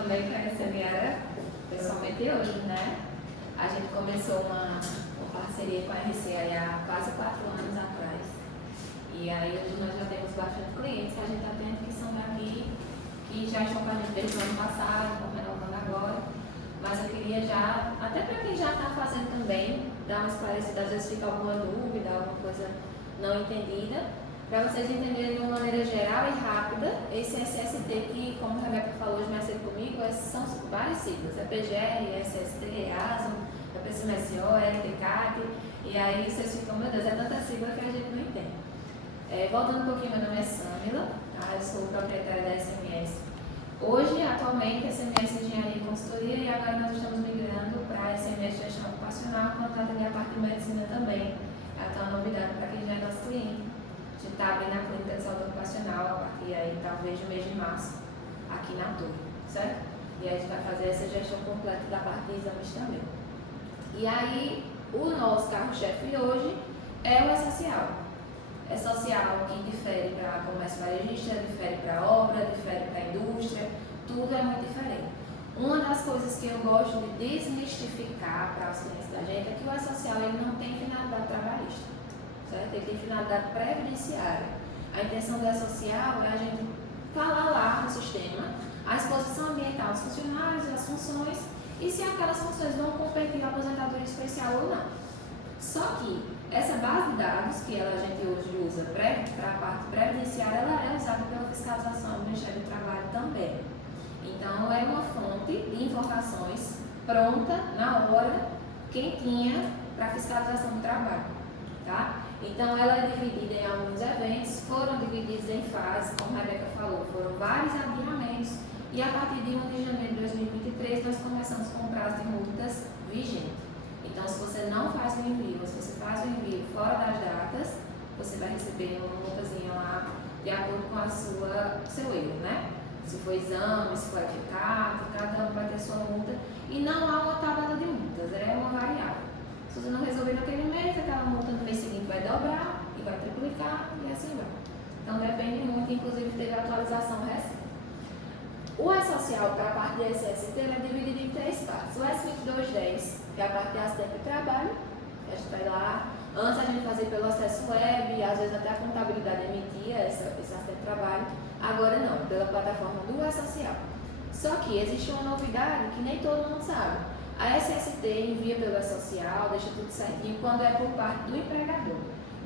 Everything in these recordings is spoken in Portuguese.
também conheci a Miara pessoalmente hoje, né? A gente começou uma parceria com a RC aí há quase 4 anos atrás. E aí hoje nós já temos bastante clientes que a gente atende que são daqui, que já estão com a gente desde o ano passado, estão renovando agora. Mas eu queria já, até para quem já está fazendo também, dar uma esclarecida, às vezes fica alguma dúvida, alguma coisa não entendida, para vocês entenderem de uma maneira geral e rápida, esse SST que, como a Rebeca falou hoje mais cedo comigo, são várias siglas, é PGR, SST, ASO, é PCMSO, RTCAT, e aí vocês ficam, meu Deus, é tanta sigla que a gente não entende. Voltando um pouquinho, meu nome é Samila, tá? Eu sou proprietária da SMS. Hoje, atualmente, SMS Engenharia e Consultoria, e agora nós estamos migrando para SMS Gestão Ocupacional, quando está atendendo a parte de medicina também. Então, uma novidade para quem já é nosso cliente. A gente está abrindo a clínica de saúde ocupacional a partir aí, talvez, do mês de março, aqui na Torre, certo? E aí a gente vai fazer essa gestão completa da parte de exames também. E aí, o nosso carro-chefe hoje é o E-Social. E-Social que difere para comércio varejista, difere para obra, difere para indústria, tudo é muito diferente. Uma das coisas que eu gosto de desmistificar para os clientes da gente é que o E-Social ele não tem finalidade trabalhista. Certo? Ele tem finalidade previdenciária. A intenção do E-Social é a gente falar lá no sistema a exposição ambiental dos funcionários e as funções e se aquelas funções vão competir a aposentadoria especial ou não. Só que essa base de dados que a gente hoje usa para a parte previdenciária, ela é usada pela fiscalização do Ministério do Trabalho também. Então, é uma fonte de informações pronta, na hora, quentinha, para a fiscalização do trabalho. Tá? Então, ela é dividida em alguns eventos, foram divididos em fases, como a Rebeca falou, foram vários adiamentos, e a partir de 1 de janeiro de 2023, nós começamos com o prazo de multas vigente. Então, se você não faz o envio, se você faz o envio fora das datas, você vai receber uma multazinha lá, de acordo com seu erro, né? Se for exame, se for eficácia, cada um vai ter sua multa, e não há uma tabela de multas, é uma variável. Se você não resolver naquele mês, aquela multa no mês seguinte vai dobrar e vai triplicar e assim vai. Então depende muito, inclusive teve atualização recente. O E-Social para a parte de SST é dividido em 3 partes. O S2210, que é a parte de acidente de trabalho, que a gente vai lá, antes a gente fazia pelo acesso web, às vezes até a contabilidade emitia esse acidente de trabalho, agora não, pela plataforma do E-Social. Só que existe uma novidade que nem todo mundo sabe. A SST envia pelo E-Social, deixa tudo certinho quando é por parte do empregador.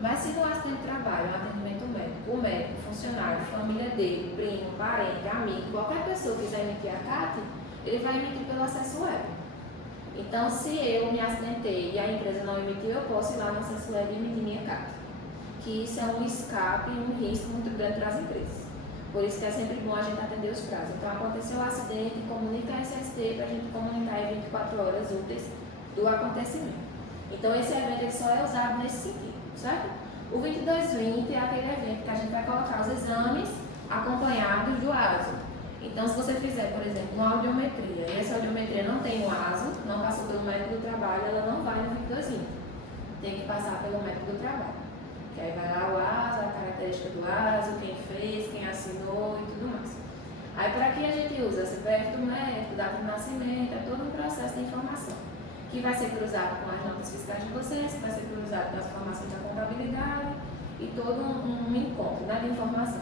Mas se no acidente de trabalho, um atendimento médico, o médico, o funcionário, a família dele, primo, parente, amigo, qualquer pessoa quiser emitir a CAT, ele vai emitir pelo acesso web. Então, se eu me acidentei e a empresa não emitiu, eu posso ir lá no acesso web e emitir minha CAT. Que isso é um escape e um risco muito grande para as empresas. Por isso que é sempre bom a gente atender os prazos. Então, aconteceu o acidente, comunica a SST para a gente comunicar em 24 horas úteis do acontecimento. Então, esse evento ele só é usado nesse sentido, certo? O 2220 é aquele evento que a gente vai colocar os exames acompanhados do ASO. Então, se você fizer, por exemplo, uma audiometria, e essa audiometria não tem o ASO, não passou pelo médico do trabalho, ela não vai no 2220. Tem que passar pelo médico do trabalho. Que aí vai lá o ASO, a característica do ASO, quem fez, quem assinou e tudo mais. Aí para que a gente usa CPF do médico, data de nascimento, é todo um processo de informação. Que vai ser cruzado com as notas fiscais de vocês, que vai ser cruzado com as informações da contabilidade e todo um encontro, né, de informação.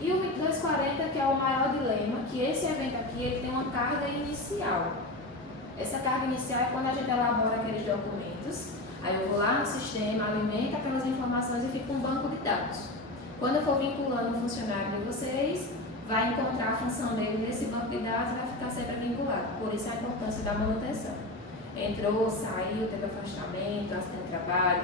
E o 2240, que é o maior dilema, que esse evento aqui ele tem uma carga inicial. Essa carga inicial é quando a gente elabora aqueles documentos. Aí eu vou lá no sistema, alimento aquelas informações e fica um banco de dados. Quando eu for vinculando o funcionário de vocês, vai encontrar a função dele nesse banco de dados e vai ficar sempre vinculado. Por isso a importância da manutenção. Entrou, saiu, teve afastamento, acidente de trabalho,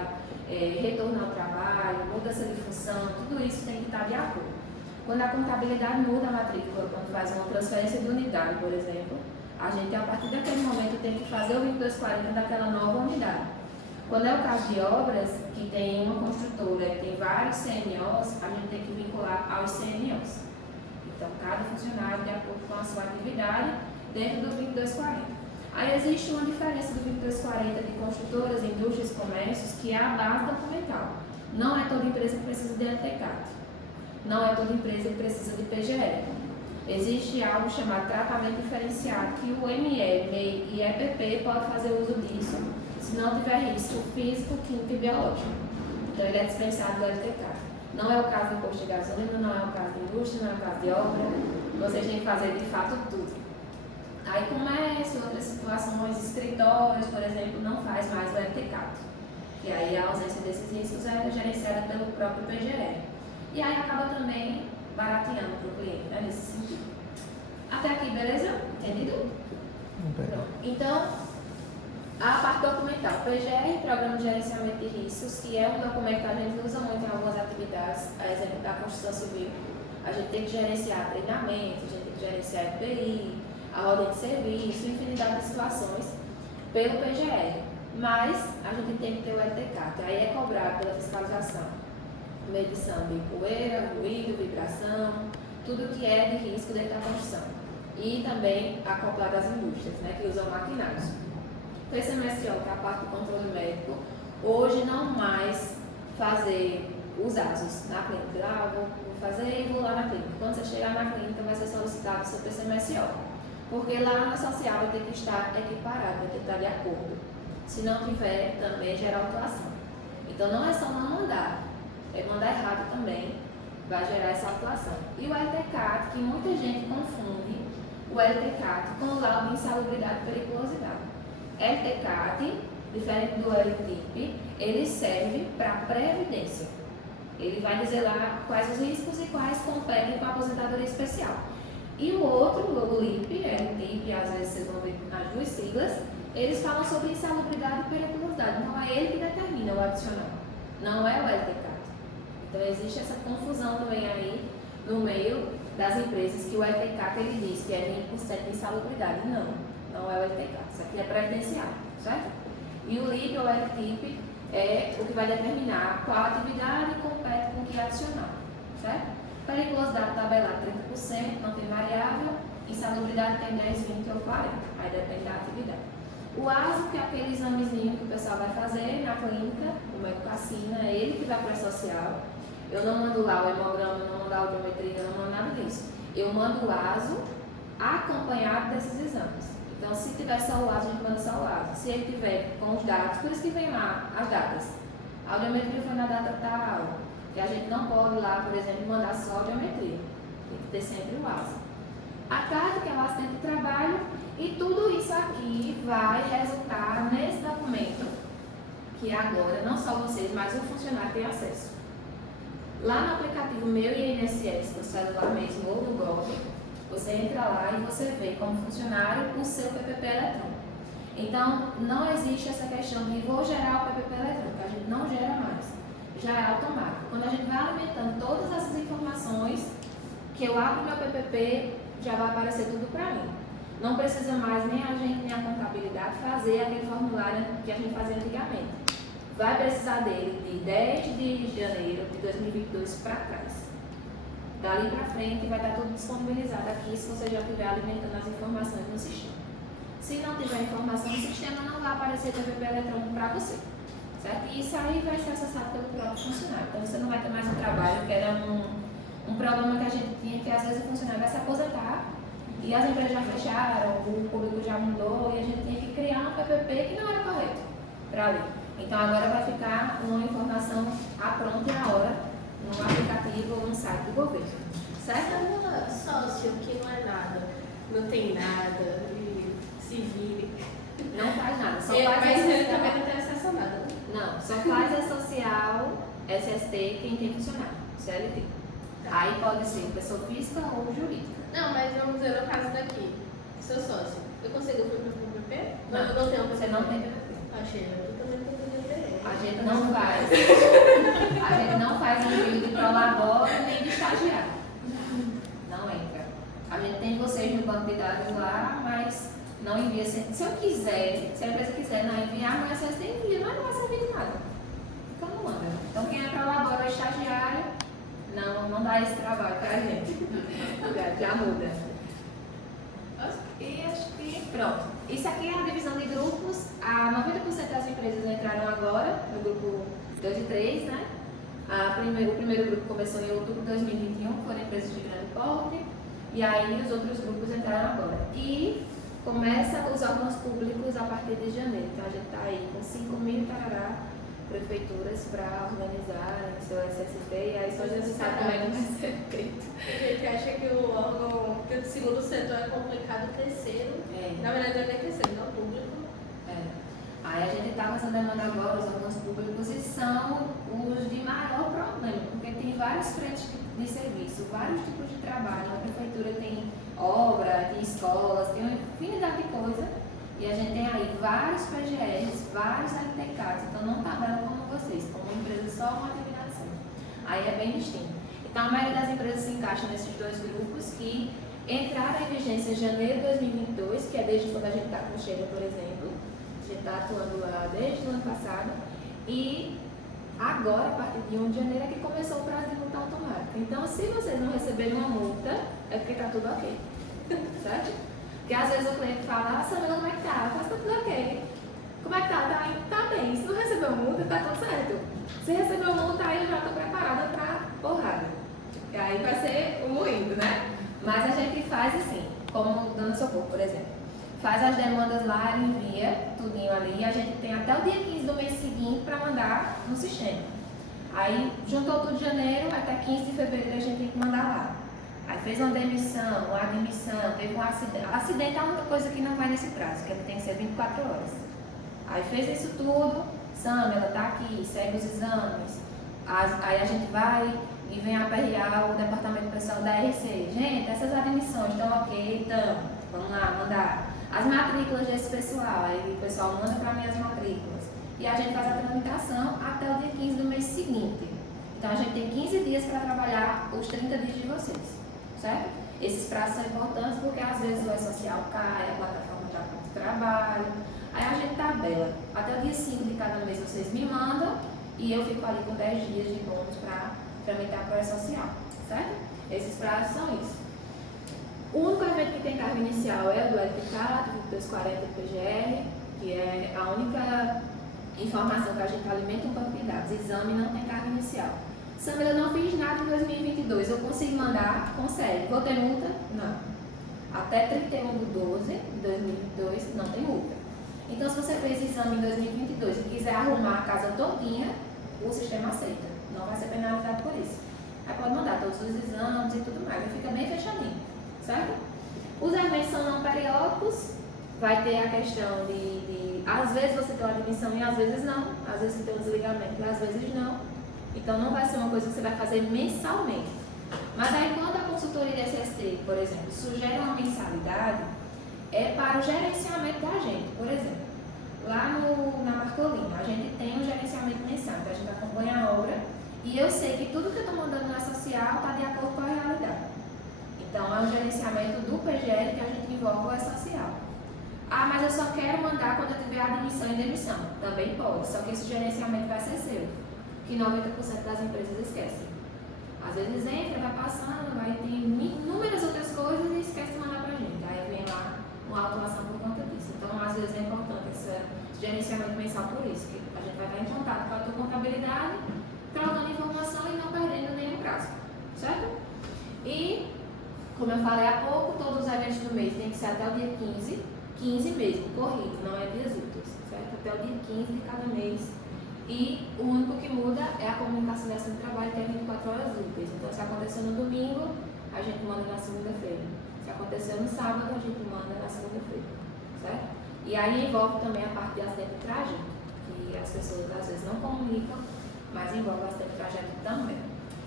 retorno ao trabalho, mudança de função, tudo isso tem que estar de acordo. Quando a contabilidade muda a matrícula, quando faz uma transferência de unidade, por exemplo, a gente a partir daquele momento tem que fazer o 2240 daquela nova unidade. Quando é o caso de obras, que tem uma construtora e tem vários CNOs, a gente tem que vincular aos CNOs. Então, cada funcionário de acordo com a sua atividade dentro do 2240. Aí existe uma diferença do 2240 de construtoras, indústrias, comércios, que é a base documental. Não é toda empresa que precisa de ATCAT. Não é toda empresa que precisa de PGR. Existe algo chamado tratamento diferenciado, que o ME, MEI e EPP pode fazer uso disso, se não tiver risco físico, químico e biológico. Então ele é dispensado do LTK. Não é o caso do posto de gasolina, não é o caso de indústria, não é o caso de obra. Vocês têm que fazer de fato tudo. Aí comércio, outras situações, escritórios, por exemplo, não faz mais o LTK. E aí a ausência desses riscos é gerenciada pelo próprio PGR. E aí acaba também barateando para o cliente, né, nesse sentido. Até aqui, beleza? Entendido? Pronto. Então, a parte documental. PGR, Programa de Gerenciamento de Riscos, que é um documento que a gente usa muito em algumas atividades, a exemplo da construção civil. A gente tem que gerenciar treinamento, a gente tem que gerenciar EPI, a ordem de serviço, infinidade de situações pelo PGR. Mas a gente tem que ter o LTK, que aí é cobrado pela fiscalização. Medição de poeira, ruído, vibração, tudo que é de risco dentro da construção. E também acoplado às indústrias, né, que usam maquinários. O PCMSO, que é a parte do controle médico, hoje não mais fazer os ASOS na clínica. Vou fazer e vou lá na clínica. Quando você chegar na clínica, vai ser solicitado o seu PCMSO. Porque lá na social vai ter que estar equiparado, vai ter que estar de acordo. Se não tiver, também gera autuação. Então não é só não mandar, é mandar errado também, vai gerar essa autuação. E o LTCAT, que muita gente confunde o LTCAT com o laudo de insalubridade e periculosidade. LTCAT, diferente do LTIP, ele serve para previdência. Ele vai dizer lá quais os riscos e quais competem com a aposentadoria especial. E o outro, o LIP, LTIP, às vezes vocês vão ver as duas siglas, eles falam sobre insalubridade e periculosidade. Então é ele que determina o adicional, não é o LTCAT. Então existe essa confusão também aí no meio das empresas que o LTCAT ele diz que é 20% de insalubridade. Não é o LTCAT, isso aqui é previdenciário, certo? E o LIP ou LTIP é o que vai determinar qual atividade compete com que adicional, certo? Periculosidade tabelada 30%, não tem variável, insalubridade tem 10, 20 ou 40, aí depende da atividade. O ASO, que é aquele examezinho que o pessoal vai fazer na clínica, o médico assina, é ele que vai para a social. Eu não mando lá o hemograma, não mando a audiometria, eu não mando nada disso. Eu mando o ASO acompanhado desses exames. Então, se tiver só o ASO, a gente manda só o ASO. Se ele tiver com os dados, por isso que vem lá as datas. A audiometria foi na data tal, que a gente não pode lá, por exemplo, mandar só a audiometria. Tem que ter sempre o ASO. A carta, que é o assistente de trabalho, e tudo isso aqui vai resultar nesse documento, que agora não só vocês, mas o funcionário tem acesso. Lá no aplicativo Meu INSS, no celular mesmo ou no Gov, você entra lá e você vê como funcionário o seu PPP eletrônico. Então, não existe essa questão de vou gerar o PPP eletrônico, a gente não gera mais, já é automático. Quando a gente vai alimentando todas essas informações, que eu abro meu PPP, já vai aparecer tudo para mim. Não precisa mais nem a gente, nem a contabilidade fazer aquele formulário que a gente fazia antigamente. Vai precisar dele de 10 de janeiro de 2022 para trás. Dali para frente vai estar tudo disponibilizado aqui se você já estiver alimentando as informações no sistema. Se não tiver informação no sistema, não vai aparecer PPP eletrônico para você. Certo? E isso aí vai ser acessado pelo próprio funcionário. Então você não vai ter mais um trabalho que era um problema que a gente tinha, que às vezes o funcionário vai se aposentar e as empresas já fecharam, o público já mudou e a gente tinha que criar um PPP que não era correto para ali. Então agora vai ficar uma informação à pronta e à hora no aplicativo ou no site do governo. Certo? Sócio que não é nada, não tem nada, se vire. Não faz nada, só Mas faz ele social. também não tem acesso a nada. Não, só faz a social, SST, quem tem funcionário, CLT. Tá. Aí pode ser pessoa física ou jurídica. Não, mas vamos ver o caso daqui. Seu sócio, eu consigo ir para o PPP? Não, eu não tenho você não tem PPP. Achei, eu também tenho PPP. A gente não faz. A gente não faz envio de prolabore nem de estagiário. Não entra. A gente tem vocês no banco de dados lá, mas não envia. Se eu quiser, se a empresa quiser não enviar, amanhã vocês têm envio, mas não vai servir de nada. Então não manda. Então quem é prolabore ou estagiário, não dá esse trabalho pra gente. Já muda. E acho que pronto. Isso aqui é a divisão de grupos. A 90% das empresas entraram agora no grupo 2 e 3, né? O primeiro grupo começou em outubro de 2021, foram empresas de grande porte. E aí os outros grupos entraram agora. E começa os órgãos públicos a partir de janeiro. Então a gente está aí com 5.000 prefeituras para organizarem seu SST, e aí só Jesus sabe como é que vai ser feito. A gente acha que o órgão, que o segundo setor é complicado, o terceiro, na verdade não é nem terceiro, não público. Aí a gente está com essa demanda agora, os órgãos públicos, e são os de maior problema, porque tem várias frentes de serviço, vários tipos de trabalho. A prefeitura tem obra, tem escolas, tem uma infinidade de coisa. E a gente tem aí vários PGRs, vários LTCAs, então não está dando como vocês, como uma empresa só, uma atividade só. Aí é bem distinto. Então a maioria das empresas se encaixa nesses dois grupos que entraram em vigência em janeiro de 2022, que é desde quando a gente está com o Chega, por exemplo. A gente está atuando lá desde o ano passado. E agora, a partir de 1 de janeiro, é que começou o prazo de multa automática. Então, se vocês não receberem uma multa, é porque está tudo ok. Certo? Porque às vezes o cliente fala, Samila, como é que tá? Eu faço, tá tudo ok. Como é que tá? Tá bem. Se não recebeu multa, tá tudo certo. Se recebeu multa, aí eu já tô preparada pra porrada. E aí vai ser o moído, né? Mas a gente faz assim, como Dona Socorro, por exemplo. Faz as demandas lá, envia tudinho ali, a gente tem até o dia 15 do mês seguinte para mandar no sistema. Aí juntou tudo de janeiro, até 15 de fevereiro a gente tem que mandar lá. Aí fez uma demissão, uma admissão, teve um acidente. Acidente é a única coisa que não vai nesse prazo, que tem que ser 24 horas. Aí fez isso tudo, Sam, ela tá aqui, segue os exames. Aí a gente vai e vem a PRA, o Departamento Pessoal da RC. Gente, essas admissões estão ok, então, vamos lá, mandar. As matrículas desse pessoal, aí o pessoal manda para mim as matrículas. E a gente faz a tramitação até o dia 15 do mês seguinte. Então a gente tem 15 dias para trabalhar os 30 dias de vocês. Certo? Esses prazos são importantes porque às vezes o E-Social cai, a plataforma está com trabalho. Aí a gente tabela. Até o dia 5 de cada mês vocês me mandam e eu fico ali com 10 dias de bônus para tramitar para o E-Social. Certo? Esses prazos são isso. O único evento que tem carga inicial é o do LTCAT, 2240 PGR, que é a única informação que a gente alimenta um banco de dados. Exame não tem carga inicial. Samila, eu não fiz nada em 2022, eu consigo mandar? Consegue. Vou ter multa? Não. Até 31 de 12 de 2022 não tem multa. Então, se você fez exame em 2022 e quiser arrumar a casa todinha, o sistema aceita. Não vai ser penalizado por isso. Aí pode mandar todos os exames e tudo mais. Aí fica bem fechadinho. Certo? Os eventos são não periódicos. Vai ter a questão de às vezes você tem uma admissão e às vezes não. Às vezes você tem um desligamento e às vezes não. Então não vai ser uma coisa que você vai fazer mensalmente. Mas aí quando a consultoria de SST, por exemplo, sugere uma mensalidade, é para o gerenciamento da gente. Por exemplo, lá na Marcolina, a gente tem um gerenciamento mensal, então a gente acompanha a obra e eu sei que tudo que eu estou mandando na social está de acordo com a realidade. Então é um gerenciamento do PGR que a gente envolve o social. Ah, mas eu só quero mandar quando eu tiver admissão e demissão. Também pode, só que esse gerenciamento vai ser seu. Que 90% das empresas esquecem. Às vezes entra, vai passando, vai ter inúmeras outras coisas e esquece de mandar pra gente. Aí vem lá uma autuação por conta disso. Então, às vezes é importante esse gerenciamento mensal por isso, que a gente vai estar em contato com a tua contabilidade, trocando informação e não perdendo nenhum prazo. Certo? E, como eu falei há pouco, todos os eventos do mês tem que ser até o dia 15, 15 mesmo, corrido, não é dias úteis, certo? Até o dia 15 de cada mês. E o único que muda é a comunicação de trabalho, que é 24 horas úteis. Então, se acontecer no domingo, a gente manda na segunda-feira. Se acontecer no sábado, a gente manda na segunda-feira. Certo? E aí envolve também a parte de acidente de trajeto, que as pessoas às vezes não comunicam, mas envolve o acidente de trajeto também.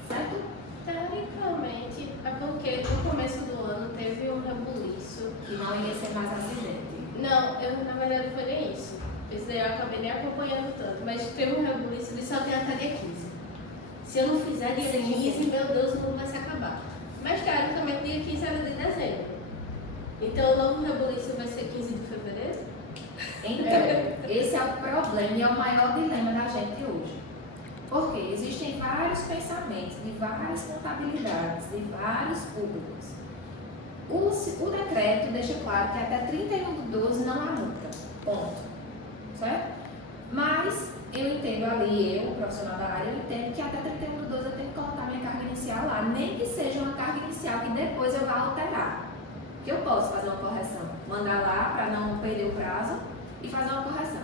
Certo? Teoricamente, é porque no começo do ano teve um rebuliço. Que não ia ser mais acidente. Não, na verdade não foi nem isso. Esse daí eu acabei nem acompanhando tanto, mas teve um rebuliço de só tem até dia 15. Se eu não fizer dia 15, meu Deus, o mundo vai se acabar. Mas teoricamente dia 15 era de dezembro. Então o novo rebuliço vai ser 15 de fevereiro? Então, esse é o problema e é o maior dilema da gente hoje. Porque existem vários pensamentos, de várias contabilidades, de vários públicos. O decreto deixa claro que até 31 de 12 não há multa. Ponto. Certo? Mas eu entendo ali, eu, profissional da área, eu entendo que até 31 de 12 eu tenho que colocar minha carga inicial lá, nem que seja uma carga inicial que depois eu vá alterar. que eu posso fazer uma correção, mandar lá para não perder o prazo e fazer uma correção.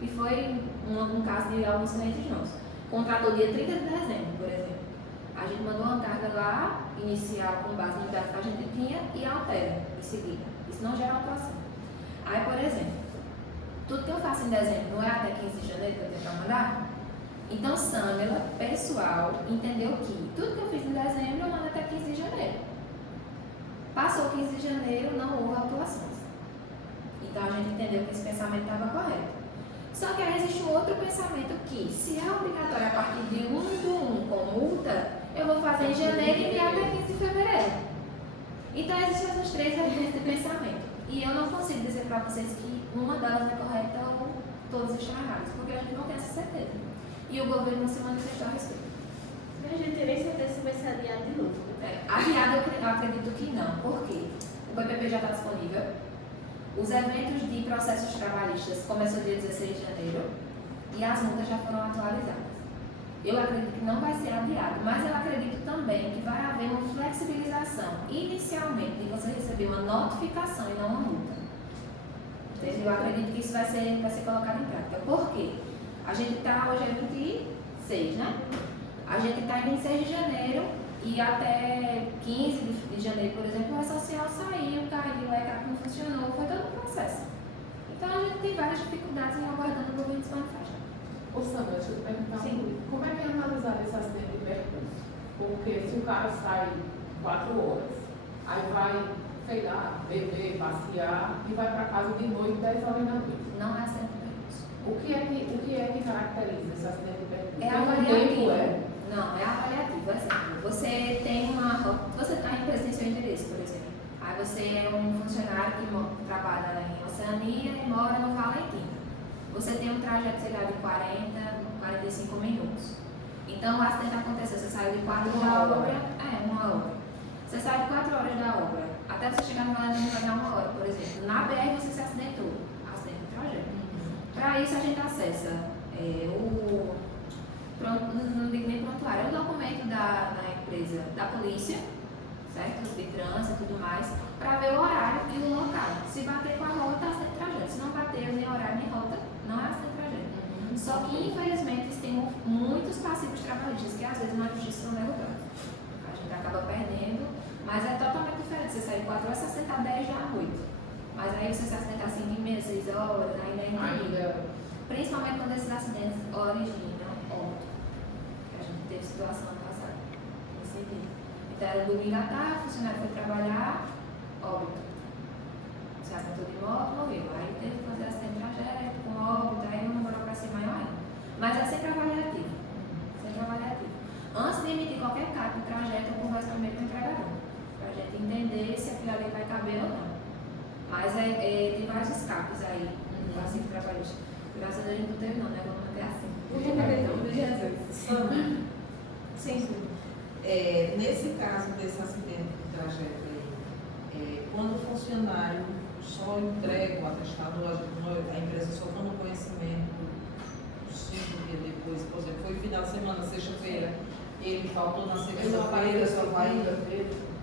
E foi um caso de alguns clientes nossos. Contratou dia 30 de dezembro, por exemplo. A gente mandou uma carga lá, inicial com base no dado que a gente tinha e altera em seguida. Isso não gera alteração. Aí, por exemplo, tudo que eu faço em dezembro não é até 15 de janeiro que eu tenho para mandar? Então, Samela, pessoal, entendeu que tudo que eu fiz em dezembro eu mando até 15 de janeiro. Passou 15 de janeiro, não houve autuações. Então, a gente entendeu que esse pensamento estava correto. Só que aí existe um outro pensamento que, se é obrigatório a partir de 1/1 com multa, eu vou fazer em janeiro e enviar até 15 de fevereiro. Então, existem essas três linhas de pensamento. E eu não consigo dizer para vocês que uma delas é correta ou todas estão erradas, porque a gente não tem essa certeza. E o governo não se manifestou a respeito. Mas a gente tem nem certeza se vai ser adiado de novo. Adiado eu acredito que não. Por quê? O PPP já está disponível. Os eventos de processos trabalhistas começam dia 16 de janeiro e as multas já foram atualizadas. Eu acredito que não vai ser adiado, mas eu acredito também que vai haver uma flexibilização inicialmente de você receber uma notificação e não uma multa. Entendeu? Eu acredito que isso vai ser colocado em prática. Por quê? A gente está hoje é 26, né? A gente está em 26 de janeiro e até 15 de janeiro, por exemplo, o E-Social saiu, caiu, o ECAP não funcionou, foi todo um processo. Então a gente tem várias dificuldades em aguardando o governo se manifestar. Ô Sandra, deixa eu te perguntar como é que é analisar esse acidente de percurso? Porque se o cara sai 4 horas, aí vai, sei lá, beber, passear e vai para casa de noite 10 horas da noite. Não é acidente de percurso. O que é que caracteriza esse acidente de percurso? É avaliativo. Não, é avaliativo. Exemplo, você tem uma empresa tem seu endereço, por exemplo. Aí você é um funcionário que trabalha em Oceania e mora no Valentim. Você tem um trajeto, sei lá, de 45 minutos. Então o acidente aconteceu, você saiu de 4 horas da obra, uma hora. Você sai de 4 horas da obra, até você chegar no Valentim vai dar 1 hora, por exemplo. Na BR você se acidentou, acidente de trajeto. Para isso a gente acessa não digo nem prontuário, é o documento da empresa, da polícia, certo? De trânsito e tudo mais, para ver o horário e o local. Se bater com a rota, é acidente de trajeto. Se não bater nem horário nem rota, não é acidente de trajeto. Só que, infelizmente, tem muitos passivos trabalhistas que às vezes na justiça não é julgado. A gente acaba perdendo, mas é totalmente diferente. Você sair 4 horas, você acertar 10 já à noite. Mas aí você se acidentar 5h30, 6 horas, ainda é incrível. Principalmente quando esses acidentes originam óbito. A gente teve situação no passado, nesse sentido. Então era domingo à tarde, o funcionário foi trabalhar, óbito. Se acidentou de moto, morreu. Aí teve que fazer acidente de trajeto, com óbito, aí uma burocracia maior ainda. Mas é sempre avaliativo. Sempre avaliativo. Antes de emitir qualquer carta de trajeto, eu converso primeiro com o empregador. Para a gente entender se aquilo ali vai caber ou não. Mas tem vários escapes aí, no passivo trabalhista. Graças a Deus não teve não, né? Vamos manter assim. Sim. Nesse caso desse acidente de trajeto aí, quando o funcionário só entrega o atestado, a empresa só toma conhecimento 5 dias depois, por exemplo, foi final de semana, sexta-feira, ele faltou na segunda-feira, só vai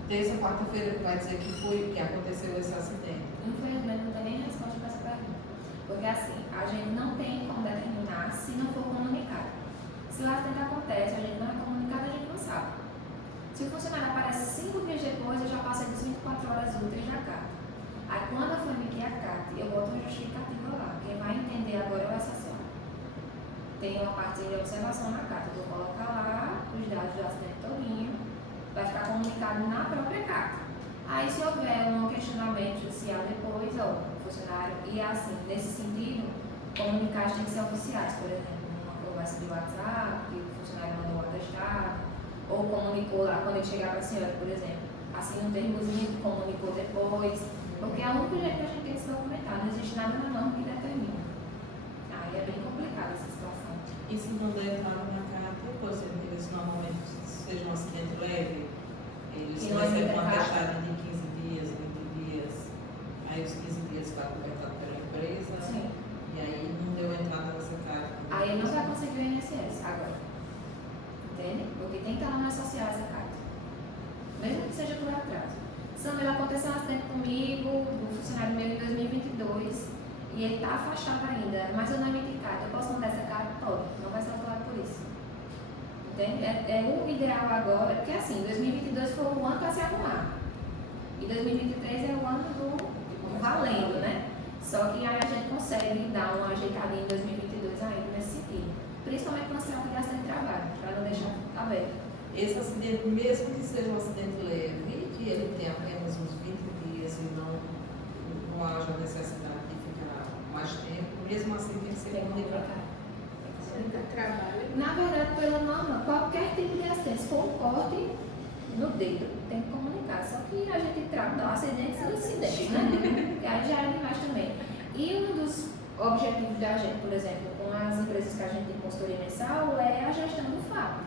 terça, quarta-feira que vai dizer que aconteceu esse acidente. Infelizmente não tem nem resposta para essa pergunta. Porque assim, a gente não tem como determinar se não for comunicado. Se o acidente acontece, a gente não é comunicado, a gente não sabe. Se o funcionário aparece 5 dias depois, eu já passei das 24 horas úteis da carta. Aí quando eu for emitir a carta, eu boto uma justificativa lá. Quem vai entender agora é o SSO. Tem uma parte de observação na carta. Eu vou colocar lá os dados do acidente todinho. Vai ficar comunicado na própria carta. Aí se houver um questionamento judicial depois, o funcionário, e assim, nesse sentido, comunicados têm que ser oficiais, por exemplo, uma conversa de WhatsApp, que o funcionário mandou um atestado, ou comunicou lá quando ele chegar para a senhora, por exemplo, assim um termozinho, comunicou depois, porque é o único jeito que a gente tem que se documentar, não existe nada na norma que determina. Aí é bem complicada essa situação. E se não der entrada na carta, por exemplo, eles normalmente seja um acidente leve, eles recebem um atestado de 15 dias, 20 dias, aí os 15 dias está cobertado pela empresa. Sim. E aí não deu entrada nessa carta. Aí ele não vai conseguir o INSS agora. Entende? Porque tem que estar na mais social essa carta. Mesmo que seja por atraso. Samela, aconteceu um acidente comigo, um funcionário meu em 2022, e ele está afastado ainda, mas eu não emiti carta. Eu posso mandar essa carta? Pode, não vai ser autuado por isso. Entende? É o ideal agora, porque assim, 2022 foi o ano para se arrumar. E 2023 é o ano do valendo, né? Só que aí a gente consegue dar uma ajeitadinha em 2022 ainda nesse sentido. Principalmente quando se trata de acidente de trabalho, para não deixar aberto. Esse acidente, mesmo que seja um acidente leve, que ele tenha apenas uns 20 dias e não haja necessidade de ficar mais tempo, mesmo assim tem que ser comunicado. Trabalho. Na verdade, pela norma, qualquer tipo de acidente, se for um corte no dedo, tem que comunicar. Só que a gente trata acidentes e incidentes, né? Que aí já é demais também. E um dos objetivos da gente, por exemplo, com as empresas que a gente tem consultoria mensal, é a gestão do fato.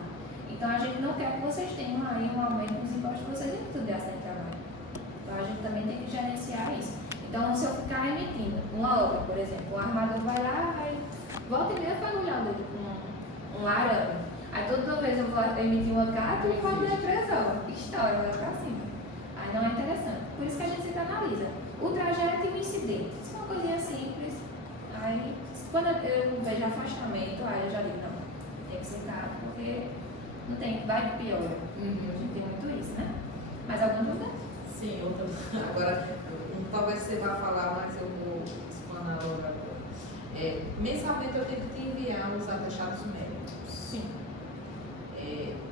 Então a gente não quer que vocês tenham aí um aumento nos impostos de vocês em tudo de acidente de trabalho. Então a gente também tem que gerenciar isso. Então se eu ficar emitindo uma obra, por exemplo, o armador vai lá, volta e meia vai olhar o dedo com um arame. Aí toda vez eu vou emitir uma carta e vou abrir a empresa, história, vai pra cima. Aí não é interessante. Por isso que a gente sempre analisa o trajeto e o incidente. Isso é uma coisinha simples. Aí quando eu vejo afastamento, aí eu já digo, não, tem que sentar, porque não tem, vai de pior. A gente tem muito isso, né? Mais alguma dúvida? Sim, outra. Agora, talvez você vá falar, mas eu vou explanar logo agora. Mensalmente eu tenho que te enviar os atestados médicos. Sim.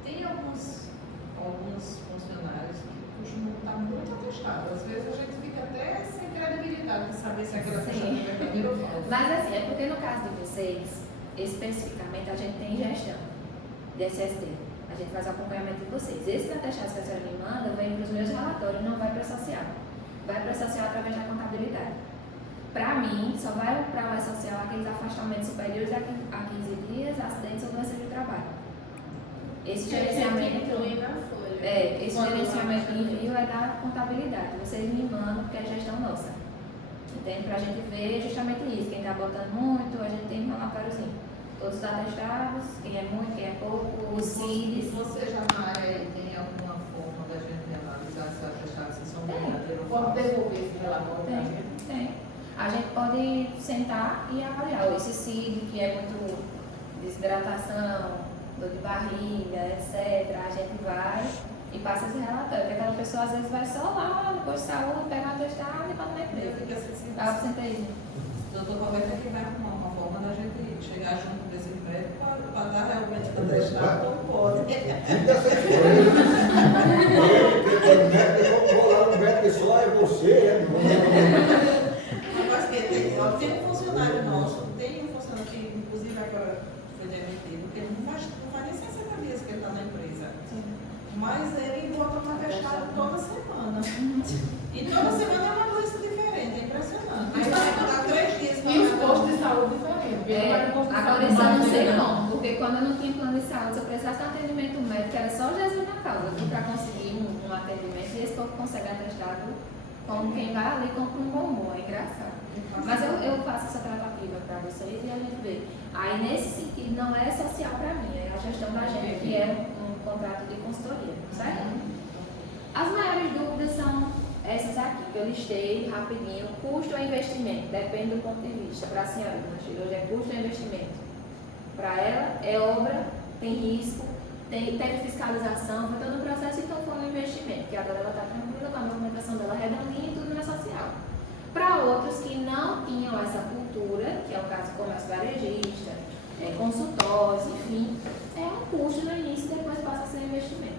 Tem alguns funcionários que costumam estar muito atestados. Às vezes a gente fica até sem credibilidade de saber se aquela atestado é verdadeiro ou falso. Mas assim, é porque no caso de vocês, especificamente, a gente tem gestão de SST. A gente faz o acompanhamento de vocês. Esses atestados que a senhora me manda vêm para os meus relatórios, não vai para a social. Vai para a social através da contabilidade. Para mim, só vai para a social aqueles afastamentos superiores a 15 dias, acidentes ou doenças de trabalho. Esse gerenciamento de envio é da contabilidade. Vocês me mandam porque é gestão nossa. Entende? Para a gente ver justamente isso. Quem está botando muito, a gente tem um relatóriozinho. Todos os atestados, quem é muito, quem é pouco, os CIDs. Você já na área tem alguma forma da gente analisar esses atestados se são verdadeiros ou Pode falsos? devolver esse relatório pra gente? Tem. A gente pode sentar e avaliar. Esse CID, que é muito desidratação, dor de barriga, etc. A gente vai e passa esse relatório. Porque aquela pessoa às vezes vai só lá, depois de saúde, pega o atestado e bota na empresa. Dá o absenteísmo. Doutor Roberto é que vai arrumar uma forma da gente chegar junto com esse médico para dar realmente atestado como pode. Eu vou lá no médico só, é você, Mas tem um funcionário nosso, tem um funcionário que inclusive agora foi demitido, porque não faz nem 60 dias que ele está na empresa. Mas ele bota um atestado toda semana. E toda semana é uma doença diferente, é impressionante. Aí vai dar 3 dias E os postos de saúde diferentes. Agora isso eu não sei como, porque quando eu não tinha plano de saúde, se eu precisasse de um atendimento médico, era só Jesus na causa, para conseguir um atendimento, e esse povo consegue atestado como quem vai ali e compra um bombom, é engraçado. Mas eu faço essa tratativa para vocês e a gente vê. Aí nesse sentido não é social para mim, é a gestão da gente, que é um contrato de consultoria, certo? As maiores dúvidas são essas aqui, que eu listei rapidinho. Custo ou investimento? Depende do ponto de vista. Para a senhora, dona Sheila, hoje é custo ou investimento? Para ela, é obra, tem risco, teve fiscalização, foi todo o processo, então foi um investimento, que agora ela está tranquila com a movimentação dela redondinha e tudo na social. Para outros que não tinham essa cultura, que é o caso do comércio varejista, consultórios, enfim, é um custo no início e depois passa a ser investimento.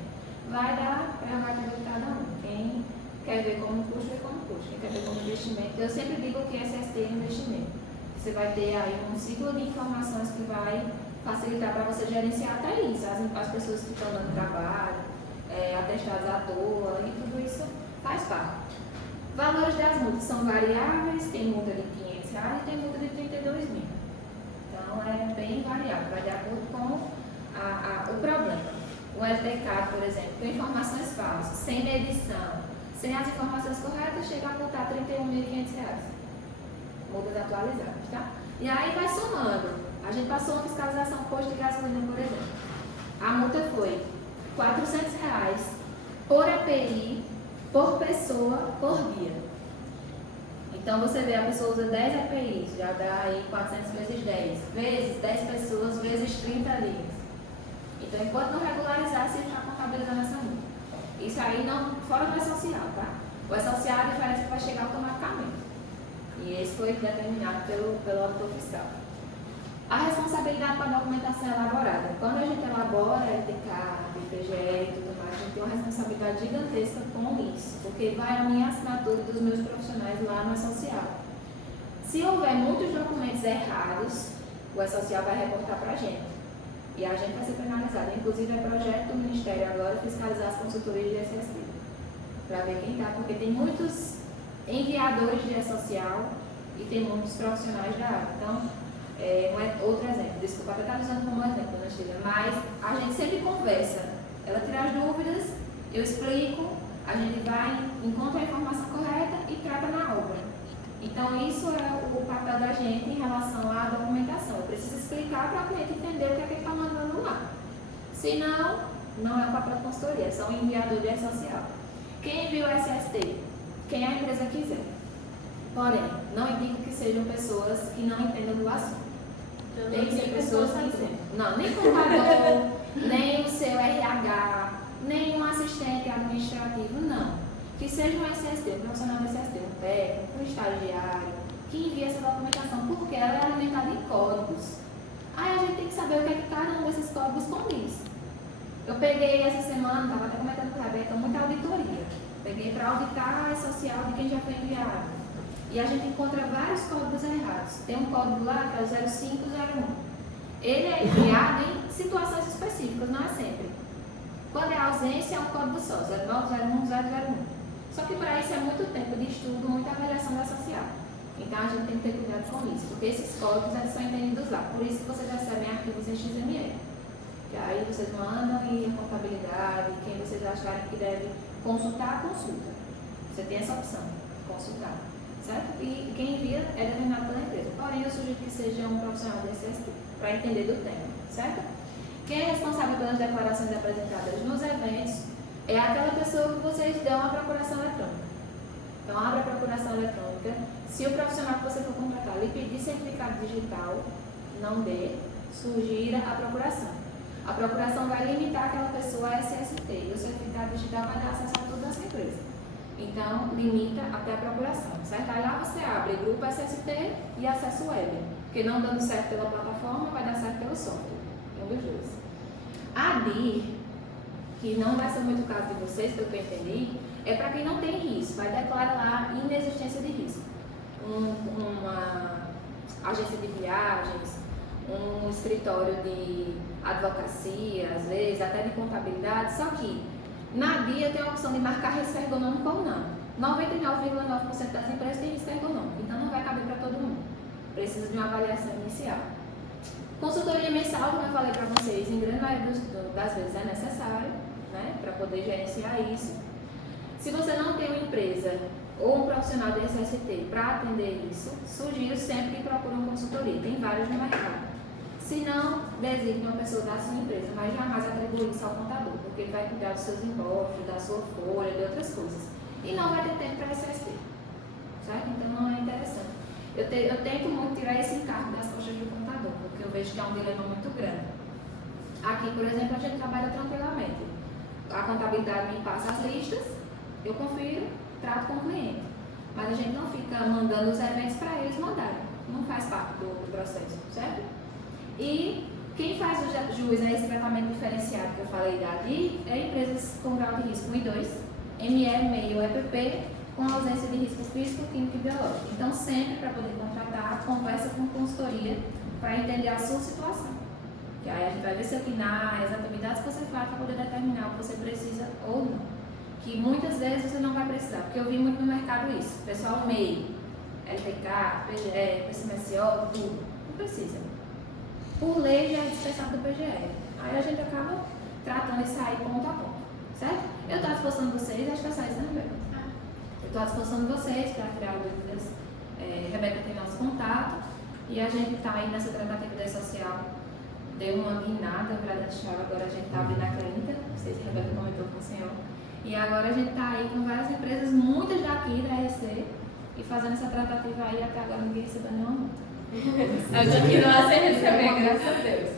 Vai dar prerrogativa de cada um. Quem quer ver como custo, vê como custo. Quem quer ver como investimento, eu sempre digo que SST é investimento. Você vai ter aí um ciclo de informações que vai facilitar para você gerenciar até isso. As pessoas que estão dando trabalho, atestados à toa, e tudo isso faz parte. Valores das multas são variáveis, tem multa de R$500 e tem multa de 32 mil. Então é bem variável, vai de acordo com o problema. O LTCAD, por exemplo, com informações falsas, sem medição, sem as informações corretas, chega a multar R$31.500. Multas atualizadas, tá? E aí vai somando. A gente passou uma fiscalização posto de gasolina, por exemplo. A multa foi R$400 por EPI por pessoa por dia. Então você vê, a pessoa usa 10 EPIs, já dá aí 400 vezes 10, vezes 10 pessoas, vezes 30 linhas. Então, enquanto não regularizar, você está contabilizando essa multa. Isso aí não, fora do E-Social, tá? O E-Social, a diferença é que vai chegar automaticamente. E esse foi determinado pelo auditor fiscal. A responsabilidade para a documentação elaborada. Quando a gente elabora LTK, IPGE e tudo mais, a gente tem uma responsabilidade gigantesca com isso, porque vai a minha assinatura dos meus profissionais lá no E-Social. Se houver muitos documentos errados, o E-Social vai reportar para a gente. E a gente vai ser penalizado. Inclusive, é projeto do Ministério agora fiscalizar as consultorias de SST, para ver quem está, porque tem muitos enviadores de E-Social e tem muitos profissionais da área. Então, outro exemplo, desculpa, até estar usando como exemplo, Dona Sheila, mas a gente sempre conversa. Ela tira as dúvidas, eu explico, a gente vai, encontra a informação correta e trata na obra. Então, isso é o papel da gente em relação à documentação. Eu preciso explicar para o cliente entender o que é que ele está mandando lá. Senão, não é o papel da consultoria, é só um enviador de E-Social. Quem envia o SST? Quem a empresa quiser. Porém, não indico que sejam pessoas que não entendam do assunto. Tem que ser pessoas que entendem. Não, nem contador, nem o seu RH, nem um assistente administrativo, não. Que seja um SST, um profissional do SST, um técnico, um estagiário, que envie essa documentação, porque ela é alimentada em códigos. Aí a gente tem que saber o que é que cada um desses códigos condiz. Eu peguei essa semana, estava até comentando com a Rebeca, muita auditoria. Peguei para auditar a social de quem já foi enviado. E a gente encontra vários códigos errados. Tem um código lá que é o 0501. Ele é enviado em situações específicas, não é sempre. Quando é ausência, é um código só, 0901, 001. Só que para isso é muito tempo de estudo, muita avaliação da social. Então a gente tem que ter cuidado com isso, porque esses códigos eles são entendidos lá. Por isso que vocês recebem arquivos em XML. Que aí vocês mandam e a contabilidade, quem vocês acharem que deve consultar, consulta. Você tem essa opção, consultar. Certo? E quem envia é determinado pela empresa. Porém, eu sugiro que seja um profissional do SST, para entender do tema. Certo? Quem é responsável pelas declarações apresentadas nos eventos é aquela pessoa que vocês dão a procuração eletrônica. Então, abre a procuração eletrônica. Se o profissional que você for contratar lhe pedir certificado digital, não dê, sugira a procuração. A procuração vai limitar aquela pessoa a SST e o certificado digital vai dar acesso a toda essa empresa. Então, limita até a procuração, certo? Aí lá você abre grupo SST e acesso web, porque não dando certo pela plataforma, vai dar certo pelo software, um dos dois. A DIR, que não vai ser muito o caso de vocês, pelo que eu entendi, é para quem não tem risco, vai declarar lá inexistência de risco. Uma agência de viagens, um escritório de advocacia, às vezes, até de contabilidade, só que na DIA tem a opção de marcar risco ergonômico ou não. 99,9% das empresas têm risco ergonômico, então não vai caber para todo mundo. Precisa de uma avaliação inicial. Consultoria mensal, como eu falei para vocês, em grande maioria das vezes é necessário, né, para poder gerenciar isso. Se você não tem uma empresa ou um profissional de SST para atender isso, sugiro sempre que procure uma consultoria. Tem vários no mercado. Se não, designe uma pessoa da sua empresa, mas jamais atribui isso ao contador, porque ele vai cuidar dos seus impostos, da sua folha, de outras coisas. E não vai ter tempo para SST. Certo? Então não é interessante. Eu tento muito tirar esse encargo das costas do contador, porque eu vejo que é um dilema muito grande. Aqui, por exemplo, a gente trabalha tranquilamente. A contabilidade me passa as listas, eu confiro, trato com o cliente. Mas a gente não fica mandando os eventos para eles mandarem. Não faz parte do processo, certo? E quem faz o juiz a esse tratamento diferenciado que eu falei da DIR é empresas com grau de risco 1 e 2, ME, MEI ou EPP, com ausência de risco físico, químico e biológico. Então, sempre para poder contratar, conversa com consultoria para entender a sua situação. Que aí a gente vai ver se aqui as atividades que você faz para poder determinar o que você precisa ou não. Que muitas vezes você não vai precisar, porque eu vi muito no mercado isso. Pessoal MEI, LTK, PGE, PCMSO, tudo. Não precisa. Por lei já é dispensado do PGE. Aí a gente acaba tratando isso aí ponto a ponto. Certo? Eu estou à disposição de vocês, acho que é só isso, né, Rebeca? Eu estou à disposição de vocês para tirar dúvidas. Rebeca tem nosso contato e a gente está aí nessa tratativa da social. Deu uma guinada para a chave, agora a gente está abrindo a clínica. Não sei se a Rebeca comentou com o senhor. E agora a gente tá aí com várias empresas, muitas daqui da RC, e fazendo essa tratativa aí, até agora ninguém recebeu nenhuma multa. Eu continuar sem receber, graças a Deus.